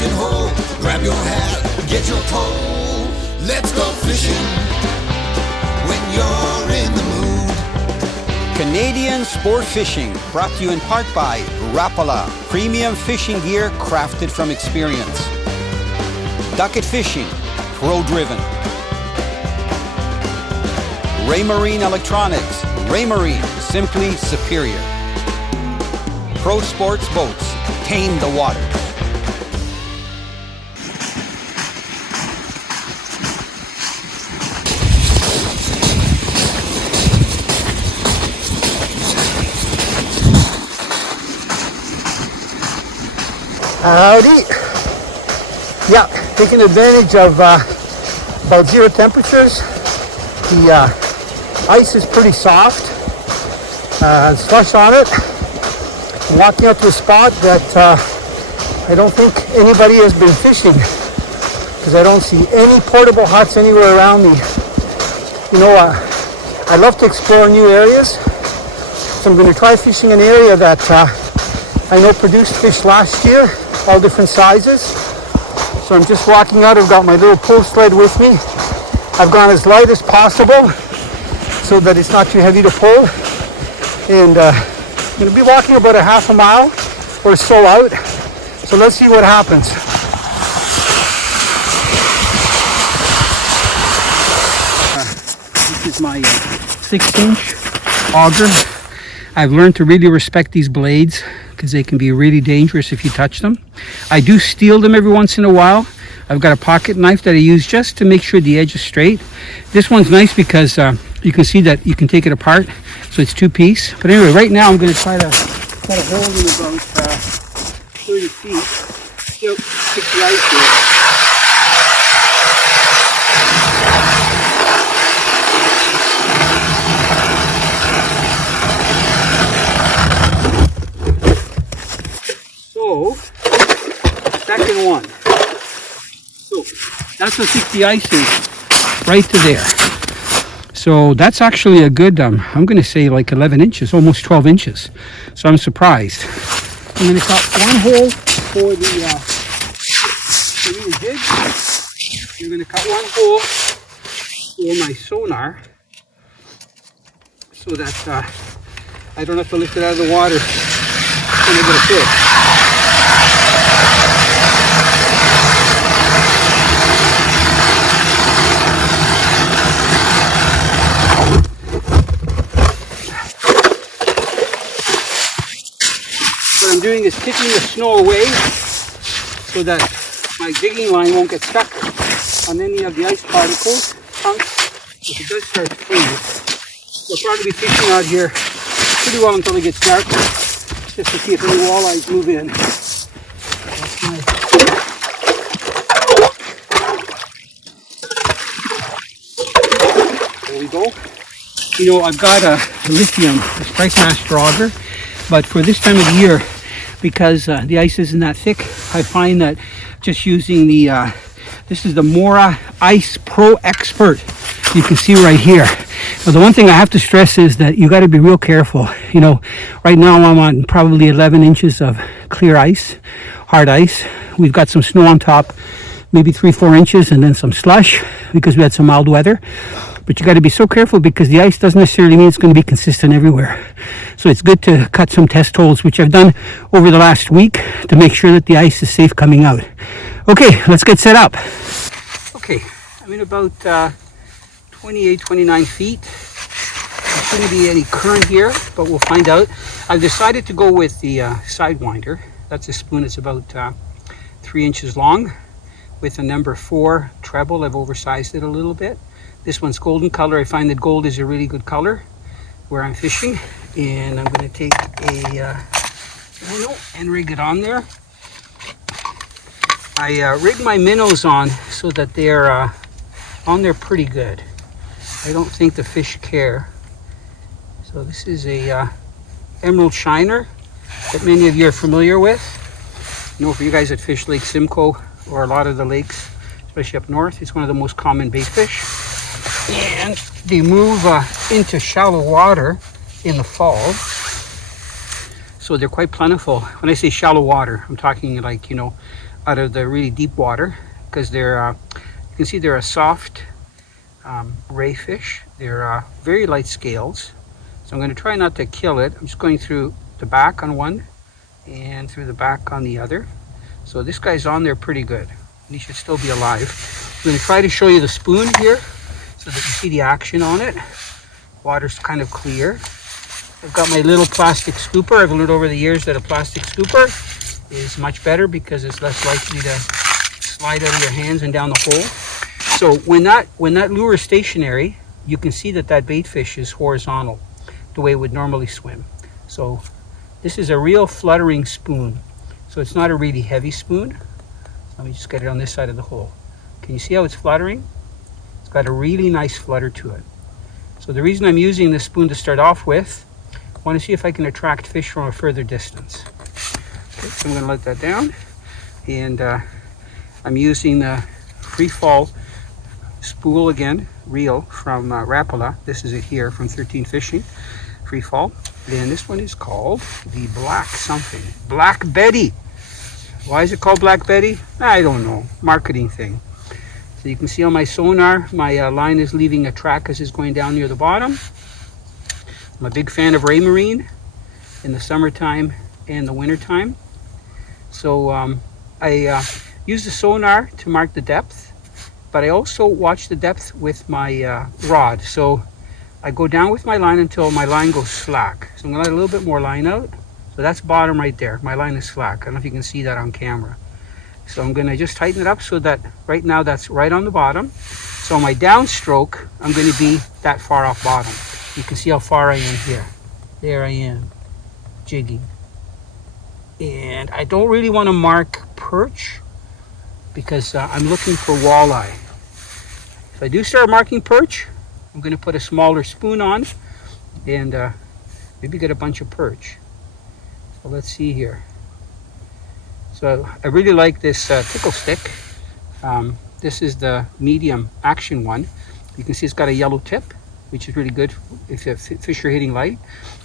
fishing hole. Grab your hat, get your pole. Let's go fishing when you're in the mood. Canadian Sport Fishing, brought to you in part by Rapala, premium fishing gear crafted from experience. Ducket Fishing, pro-driven. Raymarine Electronics, Raymarine, simply superior. Pro Sports Boats, tame the waters. Howdy. Yeah, taking advantage of about zero temperatures. The ice is pretty soft. Slush on it. I'm walking up to a spot that I don't think anybody has been fishing, because I don't see any portable huts anywhere around me. You know, I love to explore new areas, so I'm going to try fishing an area that I know produced fish last year, all different sizes. So I'm just walking out. I've got my little pull sled with me. I've gone as light as possible so that it's not too heavy to pull. And I'm going to be walking about a half a mile or so out. So let's see what happens. This is my 6-inch auger. I've learned to really respect these blades because they can be really dangerous if you touch them. I do steel them every once in a while. I've got a pocket knife that I use just to make sure the edge is straight. This one's nice because you can see that you can take it apart, so it's 2-piece. But anyway, right now I'm going to try to cut a hole in about 30 feet. Still stick the ice here. So, second one. So, that's how thick the ice is, right to there. So that's actually a good, I'm going to say like 11 inches, almost 12 inches. So I'm surprised. I'm going to cut one hole for the new jig. I'm going to cut one hole for my sonar so that I don't have to lift it out of the water when I get a fish. What I'm doing is kicking the snow away so that my digging line won't get stuck on any of the ice particles, chunks. If it does start to freeze, we'll probably be fishing out here pretty well until it gets dark, just to see if any walleyes move in. There we go. You know, I've got a lithium Strike Master auger, but for this time of the year, because the ice isn't that thick, I find that just using the, this is the Mora Ice Pro Expert. You can see right here. Now, the one thing I have to stress is that you got to be real careful. You know, right now I'm on probably 11 inches of clear ice, hard ice. We've got some snow on top, maybe 3-4 inches, and then some slush because we had some mild weather. But you got to be so careful because the ice doesn't necessarily mean it's going to be consistent everywhere. So it's good to cut some test holes, which I've done over the last week to make sure that the ice is safe coming out. Okay, let's get set up. Okay, I'm in about 28, 29 feet. There shouldn't be any current here, but we'll find out. I've decided to go with the Sidewinder. That's a spoon. It's about 3 inches long with a number 4 treble. I've oversized it a little bit. This one's golden color. I find that gold is a really good color where I'm fishing. And I'm going to take a minnow and rig it on there. I rig my minnows on so that they're on there pretty good. I don't think the fish care. So this is a emerald shiner that many of you are familiar with. You know, for you guys that fish Lake Simcoe or a lot of the lakes, especially up north, it's one of the most common bait fish. And they move into shallow water in the fall, so they're quite plentiful. When I say shallow water, I'm talking like, you know, out of the really deep water because they're, you can see they're a soft ray fish. They're very light scales. So I'm going to try not to kill it. I'm just going through the back on one and through the back on the other. So this guy's on there pretty good. He should still be alive. I'm going to try to show you the spoon here so that you see the action on it. Water's kind of clear. I've got my little plastic scooper. I've learned over the years that a plastic scooper is much better because it's less likely to slide out of your hands and down the hole. So when that lure is stationary, you can see that bait fish is horizontal, the way it would normally swim. So this is a real fluttering spoon. So it's not a really heavy spoon. Let me just get it on this side of the hole. Can you see how it's fluttering? It's got a really nice flutter to it. So the reason I'm using this spoon to start off with, I want to see if I can attract fish from a further distance. Okay, so I'm going to let that down. And I'm using the free fall spool again, reel from Rapala. This is it here from 13 Fishing, free fall. And this one is called the Black something. Black Betty. Why is it called Black Betty? I don't know. Marketing thing. So you can see on my sonar, my line is leaving a track as it's going down near the bottom. I'm a big fan of ray marine in the summertime and the wintertime. So I use the sonar to mark the depth, but I also watch the depth with my rod. So I go down with my line until my line goes slack. So I'm going to let a little bit more line out. So that's bottom right there. My line is slack. I don't know if you can see that on camera. So I'm going to just tighten it up so that right now that's right on the bottom. So my downstroke, I'm going to be that far off bottom. You can see how far I am here. There I am, jigging. And I don't really want to mark perch because I'm looking for walleye. If I do start marking perch, I'm going to put a smaller spoon on and maybe get a bunch of perch. So let's see here. So I really like this tickle stick. This is the medium action one. You can see it's got a yellow tip, which is really good if fish are hitting light.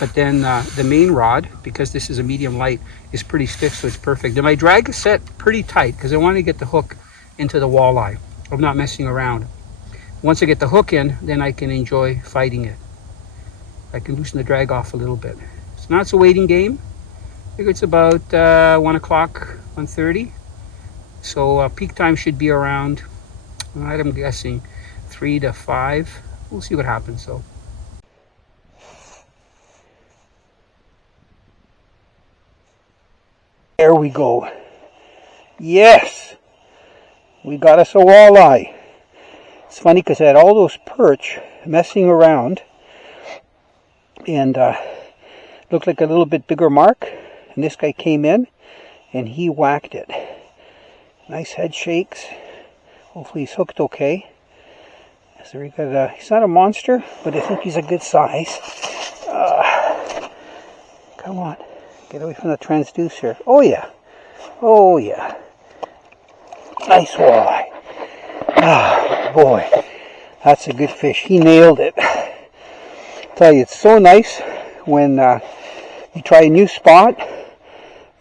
But then the main rod, because this is a medium light, is pretty stiff, so it's perfect. And my drag is set pretty tight because I want to get the hook into the walleye. I'm not messing around. Once I get the hook in, then I can enjoy fighting it. I can loosen the drag off a little bit. So now it's a waiting game. I think it's about 1 o'clock, 1:30. So peak time should be around, I'm guessing, 3 to 5. We'll see what happens. So. There we go. Yes! We got us a walleye. It's funny because I had all those perch messing around and looked like a little bit bigger mark. And this guy came in and he whacked it. Nice head shakes. Hopefully he's hooked okay. So we got he's not a monster, but I think he's a good size. Come on, get away from the transducer. Oh yeah, oh yeah. Nice walleye. Ah, boy, that's a good fish. He nailed it. I tell you, it's so nice when you try a new spot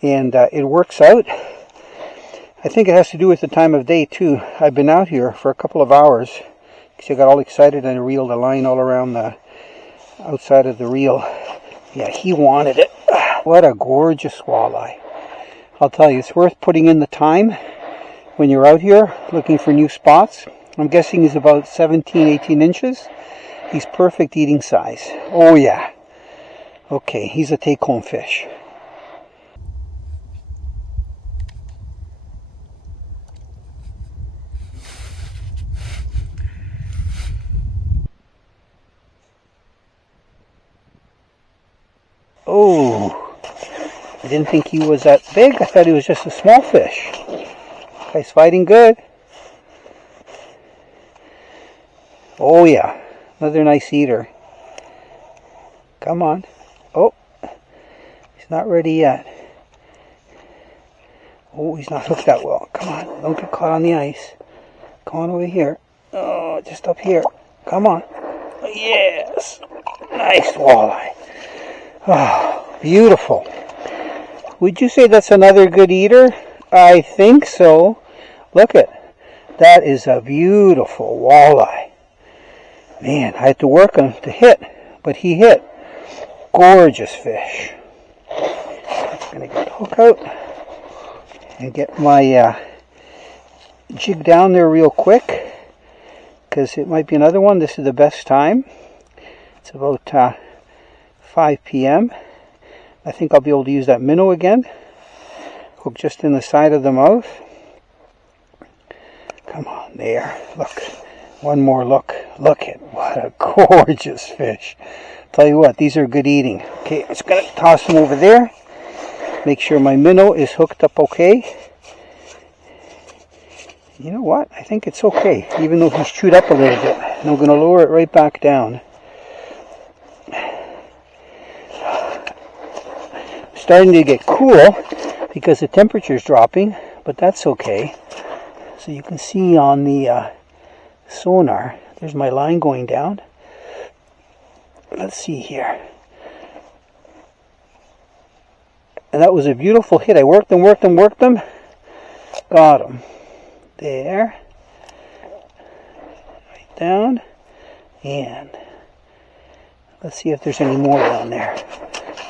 and it works out. I think it has to do with the time of day too. I've been out here for a couple of hours because I got all excited and reeled a line all around the outside of the reel. Yeah, he wanted it. What a gorgeous walleye. I'll tell you, it's worth putting in the time when you're out here looking for new spots. I'm guessing he's about 17, 18 inches. He's perfect eating size. Oh yeah. Okay, he's a take-home fish. Oh, I didn't think he was that big. I thought he was just a small fish. Guy's fighting good. Oh yeah, another nice eater. Come on. Oh, he's not ready yet. Oh, he's not hooked that well. Come on, don't get caught on the ice. Come on over here. Oh, just up here. Come on. Yes, nice walleye. Oh, beautiful. Would you say that's another good eater? I think so. Look at that, is a beautiful walleye. Man, I had to work him to hit, but he hit. Gorgeous fish. I'm going to get the hook out and get my jig down there real quick, because it might be another one. This is the best time. It's about 5 p.m. I think I'll be able to use that minnow again. Hook just in the side of the mouth. Come on, there. Look. One more look. Look at what a gorgeous fish. Tell you what, these are good eating. Okay, I'm just going to toss them over there. Make sure my minnow is hooked up okay. You know what? I think it's okay, even though he's chewed up a little bit. And I'm going to lower it right back down. Starting to get cool because the temperature is dropping, but that's okay. So you can see on the sonar, there's my line going down. Let's see here. And that was a beautiful hit. I worked them. Got him. There. Right down. And let's see if there's any more down there.